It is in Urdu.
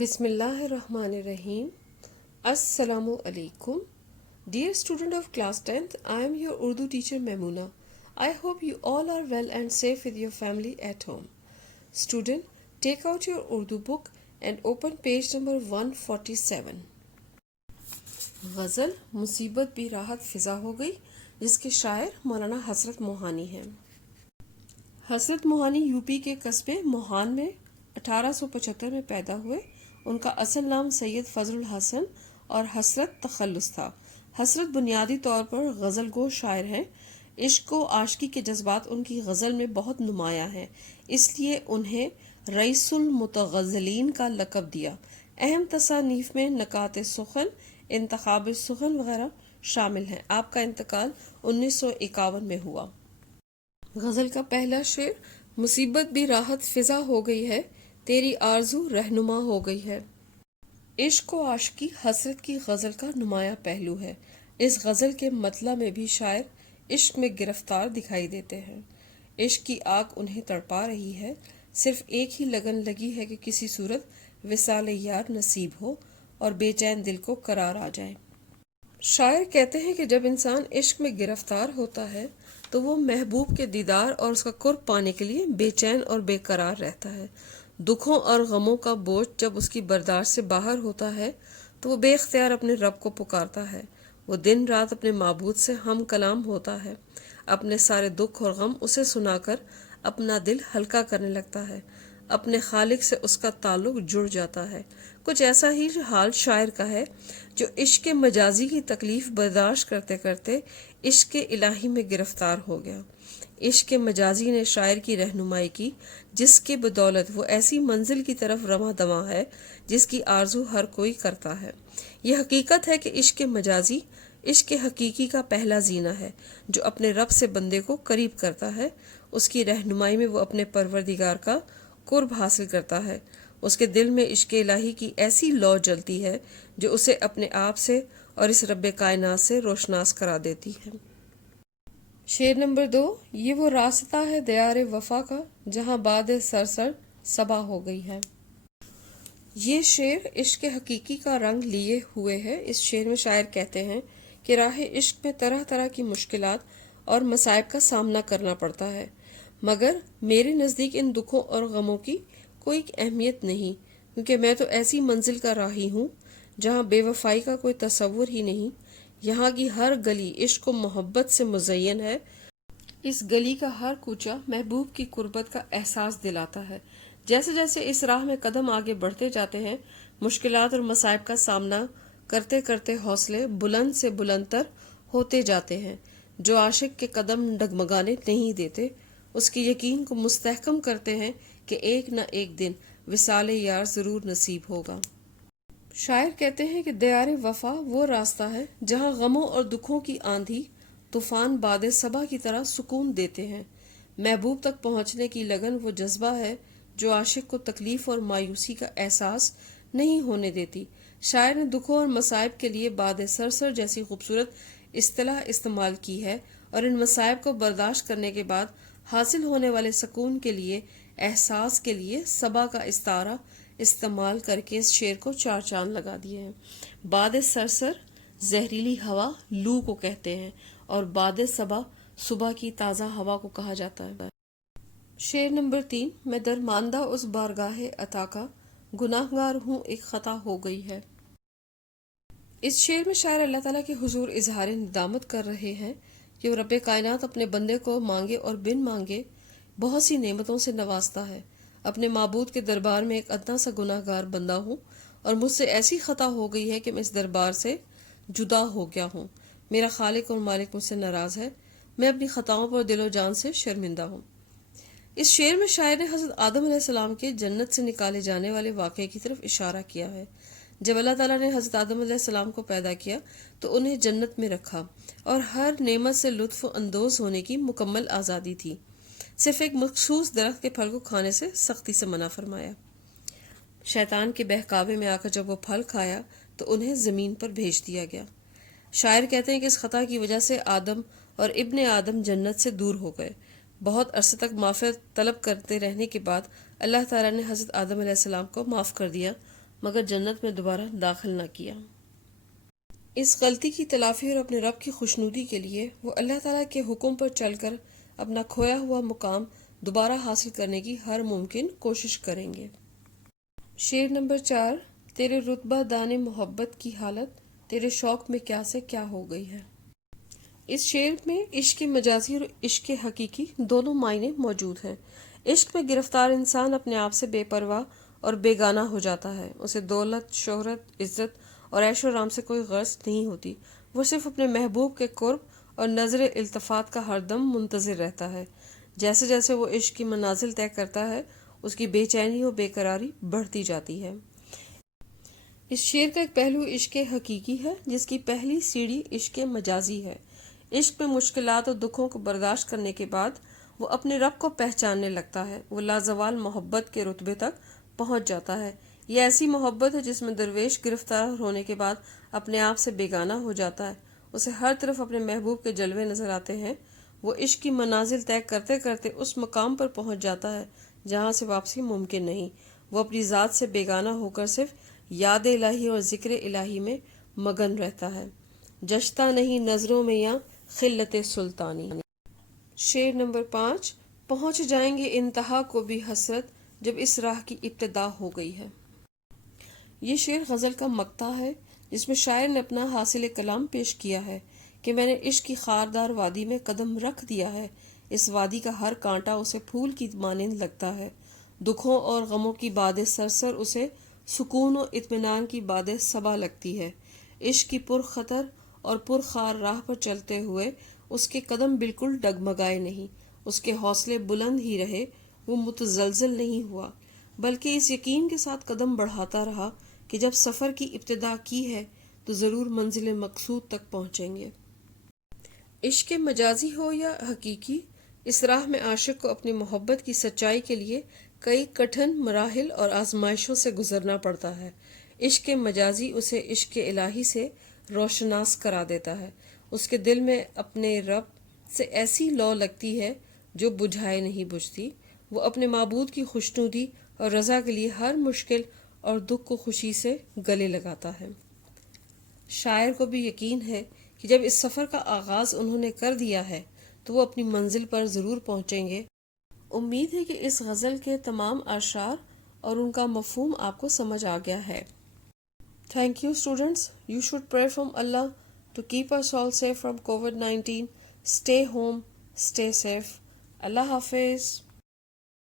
بسم اللہ الرحمن الرحیم. السلام علیکم. Dear student of class 10th, I am your Urdu teacher Maimuna. I hope you all are well and safe with your family at home. Student, take out your Urdu book and open page number 147. غزل مصیبت بھی راحت فضا ہو گئی، جس کے شاعر مولانا حسرت موہانی ہیں. حسرت موہانی یو پی کے قصبے موہان میں 1875 میں پیدا ہوئے. ان کا اصل نام سید فضل الحسن اور حسرت تخلص تھا. حسرت بنیادی طور پر غزل گو شاعر ہیں. عشق و عاشقی کے جذبات ان کی غزل میں بہت نمایاں ہیں، اس لیے انہیں رئیس المتغزلین کا لقب دیا. اہم تصانیف میں نکات سخن، انتخاب سخن وغیرہ شامل ہیں. آپ کا انتقال 1951 میں ہوا. غزل کا پہلا شعر: مصیبت بھی راحت فضا ہو گئی ہے، تیری آرزو رہنما ہو گئی ہے. عشق و عاشقی حسرت کی غزل کا نمایاں پہلو ہے. اس غزل کے مطلع میں بھی شاعر عشق میں گرفتار دکھائی دیتے ہیں. عشق کی آگ انہیں تڑپا رہی ہے، صرف ایک ہی لگن لگی ہے کہ کسی صورت وصال یار نصیب ہو اور بے چین دل کو قرار آ جائے. شاعر کہتے ہیں کہ جب انسان عشق میں گرفتار ہوتا ہے تو وہ محبوب کے دیدار اور اس کا قرب پانے کے لیے بے چین اور بے قرار رہتا ہے. دکھوں اور غموں کا بوجھ جب اس کی برداشت سے باہر ہوتا ہے تو وہ بے اختیار اپنے رب کو پکارتا ہے. وہ دن رات اپنے معبود سے ہم کلام ہوتا ہے، اپنے سارے دکھ اور غم اسے سنا کر اپنا دل ہلکا کرنے لگتا ہے. اپنے خالق سے اس کا تعلق جڑ جاتا ہے. کچھ ایسا ہی حال شاعر کا ہے جو عشق مجازی کی تکلیف برداشت کرتے کرتے عشق الہی میں گرفتار ہو گیا. عشق مجازی نے شاعر کی رہنمائی کی، جس کے بدولت وہ ایسی منزل کی طرف رواں دواں ہے جس کی آرزو ہر کوئی کرتا ہے. یہ حقیقت ہے کہ عشق مجازی عشق حقیقی کا پہلا زینہ ہے جو اپنے رب سے بندے کو قریب کرتا ہے. اس کی رہنمائی میں وہ اپنے پروردگار کا قرب حاصل کرتا ہے. اس کے دل میں عشق الہی کی ایسی لو جلتی ہے جو اسے اپنے آپ سے اور اس رب کائنات سے روشناس کرا دیتی ہے. شعر نمبر 2: یہ وہ راستہ ہے دیار وفا کا، جہاں باد سرسر صبا ہو گئی ہے. یہ شعر عشق حقیقی کا رنگ لیے ہوئے ہے. اس شعر میں شاعر کہتے ہیں کہ راہ عشق میں طرح طرح کی مشکلات اور مصائب کا سامنا کرنا پڑتا ہے، مگر میرے نزدیک ان دکھوں اور غموں کی کوئی اہمیت نہیں، کیونکہ میں تو ایسی منزل کا راہی ہوں جہاں بے وفائی کا کوئی تصور ہی نہیں. یہاں کی ہر گلی عشق و محبت سے مزین ہے. اس گلی کا ہر کوچہ محبوب کی قربت کا احساس دلاتا ہے. جیسے جیسے اس راہ میں قدم آگے بڑھتے جاتے ہیں، مشکلات اور مصائب کا سامنا کرتے کرتے حوصلے بلند سے بلند تر ہوتے جاتے ہیں، جو عاشق کے قدم ڈگمگانے نہیں دیتے، اس کے یقین کو مستحکم کرتے ہیں کہ ایک نہ ایک دن وصال یار ضرور نصیب ہوگا. شاعر کہتے ہیں کہ دیار وفا وہ راستہ ہے جہاں غموں اور دکھوں کی آندھی طوفان باد صبا کی طرح سکون دیتے ہیں. محبوب تک پہنچنے کی لگن وہ جذبہ ہے جو عاشق کو تکلیف اور مایوسی کا احساس نہیں ہونے دیتی. شاعر نے دکھوں اور مصائب کے لیے باد سرسر جیسی خوبصورت اصطلاح استعمال کی ہے، اور ان مصائب کو برداشت کرنے کے بعد حاصل ہونے والے سکون کے لیے، احساس کے لیے صبا کا استعارہ استعمال کر کے اس شعر کو چار چاند لگا دیے ہیں. باد سرسر زہریلی ہوا لو کو کہتے ہیں، اور باد صبا صبح کی تازہ ہوا کو کہا جاتا ہے. شعر نمبر 3: میں درماندہ اس بارگاہ عطا کا، گناہ گار ہوں ایک خطا ہو گئی ہے. اس شعر میں شاعر اللہ تعالیٰ کے حضور اظہار ندامت کر رہے ہیں کہ وہ رب کائنات اپنے بندے کو مانگے اور بن مانگے بہت سی نعمتوں سے نوازتا ہے. اپنے معبود کے دربار میں ایک ادنا سا گناہ گار بندہ ہوں، اور مجھ سے ایسی خطا ہو گئی ہے کہ میں اس دربار سے جدا ہو گیا ہوں. میرا خالق اور مالک مجھ سے ناراض ہے، میں اپنی خطاؤں پر دل و جان سے شرمندہ ہوں. اس شعر میں شاعر نے حضرت آدم علیہ السلام کے جنت سے نکالے جانے والے واقعے کی طرف اشارہ کیا ہے. جب اللہ تعالیٰ نے حضرت آدم علیہ السلام کو پیدا کیا تو انہیں جنت میں رکھا اور ہر نعمت سے لطف اندوز ہونے کی مکمل آزادی تھی. صرف ایک مخصوص درخت کے پھل کو کھانے سے سختی سے منع فرمایا. شیطان کے بہکاوے میں آ کر جب وہ پھل کھایا تو انہیں زمین پر بھیج دیا گیا. شاعر کہتے ہیں کہ اس خطا کی وجہ سے آدم اور ابن آدم جنت سے دور ہو گئے. بہت عرصے تک معافیت طلب کرتے رہنے کے بعد اللہ تعالیٰ نے حضرت آدم علیہ السلام کو معاف کر دیا مگر جنت میں دوبارہ داخل نہ کیا۔ اس غلطی کی تلافی اور اپنے رب کی خوشنودی کے لیے وہ اللہ تعالیٰ کے حکم پر چل کر اپنا کھویا ہوا مقام دوبارہ حاصل کرنے کی ہر ممکن کوشش کریں گے۔ شعر نمبر 4، تیرے رتبہ دان محبت کی حالت تیرے شوق میں کیا سے کیا ہو گئی ہے۔ اس شعر میں عشق مجازی اور عشق حقیقی دونوں معنی موجود ہیں۔ عشق میں گرفتار انسان اپنے آپ سے بے پرواہ اور بیگانہ ہو جاتا ہے۔ اسے دولت، شہرت، عزت اور عیش و آرام سے کوئی غرض نہیں ہوتی۔ وہ صرف اپنے محبوب کے قرب اور نظر التفات کا ہر دم منتظر رہتا ہے۔ جیسے جیسے وہ عشق کی منازل طے کرتا ہے، اس کی بے چینی و بے قراری بڑھتی جاتی ہے۔ اس شعر کا ایک پہلو عشق حقیقی ہے، جس کی پہلی سیڑھی عشق مجازی ہے۔ عشق میں مشکلات اور دکھوں کو برداشت کرنے کے بعد وہ اپنے رب کو پہچاننے لگتا ہے۔ وہ لازوال محبت کے رتبے تک پہنچ جاتا ہے۔ یہ ایسی محبت ہے جس میں درویش گرفتار ہونے کے بعد اپنے آپ سے بیگانہ ہو جاتا ہے۔ اسے ہر طرف اپنے محبوب کے جلوے نظر آتے ہیں۔ وہ عشق کی منازل طے کرتے کرتے اس مقام پر پہنچ جاتا ہے جہاں سے واپسی ممکن نہیں۔ وہ اپنی ذات سے بیگانہ ہو کر صرف یاد الہی اور ذکر الہی میں مگن رہتا ہے۔ جشتا نہیں نظروں میں یا خلت سلطانی۔ شعر نمبر 5، پہنچ جائیں گے انتہا کو بھی حسرت جب اس راہ کی ابتدا ہو گئی ہے۔ یہ شعر غزل کا مقطع ہے جس میں شاعر نے اپنا حاصل کلام پیش کیا ہے کہ میں نے عشق کی خاردار وادی میں قدم رکھ دیا ہے۔ اس وادی کا ہر کانٹا اسے پھول کی مانند لگتا ہے۔ دکھوں اور غموں کی باد سرسر اسے سکون و اطمینان کی باد صبا لگتی ہے۔ عشق کی پرخطر اور پرخار راہ پر چلتے ہوئے اس کے قدم بالکل ڈگمگائے نہیں، اس کے حوصلے بلند ہی رہے، وہ متزلزل نہیں ہوا، بلکہ اس یقین کے ساتھ قدم بڑھاتا رہا کہ جب سفر کی ابتدا کی ہے تو ضرور منزل مقصود تک پہنچیں گے۔ عشق مجازی ہو یا حقیقی، اس راہ میں عاشق کو اپنی محبت کی سچائی کے لیے کئی کٹھن مراحل اور آزمائشوں سے گزرنا پڑتا ہے۔ عشق مجازی اسے عشق الہی سے روشناس کرا دیتا ہے۔ اس کے دل میں اپنے رب سے ایسی لو لگتی ہے جو بجھائے نہیں بجھتی۔ وہ اپنے معبود کی خوشنودی اور رضا کے لیے ہر مشکل اور دکھ کو خوشی سے گلے لگاتا ہے۔ شاعر کو بھی یقین ہے کہ جب اس سفر کا آغاز انہوں نے کر دیا ہے تو وہ اپنی منزل پر ضرور پہنچیں گے۔ امید ہے کہ اس غزل کے تمام اشعار اور ان کا مفہوم آپ کو سمجھ آ گیا ہے۔ Thank you students. You should pray from Allah to keep us all safe from COVID-19. Stay home, stay safe. Allah Hafiz.